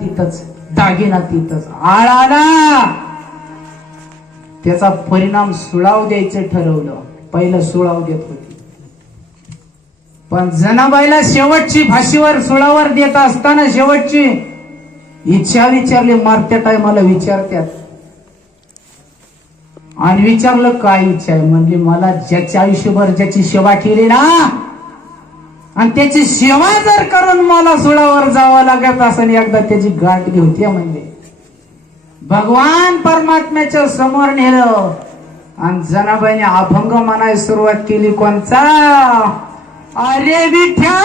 तिथंच दागिना तिथंच. आळाला त्याचा परिणाम सुळाव द्यायचं ठरवलं. पहिलं सुळाव देत होती. पण जनाबाईला शेवटची फाशीवर सुळावर देत असताना शेवटची इच्छा विचारली मारत्या टायमाला विचारत्यात. आणि विचारलं काय इच्छा आहे? म्हणजे मला ज्याच्या आयुष्यभर ज्याची सेवा केली ना आणि त्याची सेवा जर करून मला सुळावर जावं लागत असं एकदा त्याची गाठ घेऊते म्हणजे. भगवान परमात्म्याच्या समोर नेलं. आणि जनाबाईने अभंग म्हणायला सुरुवात केली कोणचा? अरे विठ्या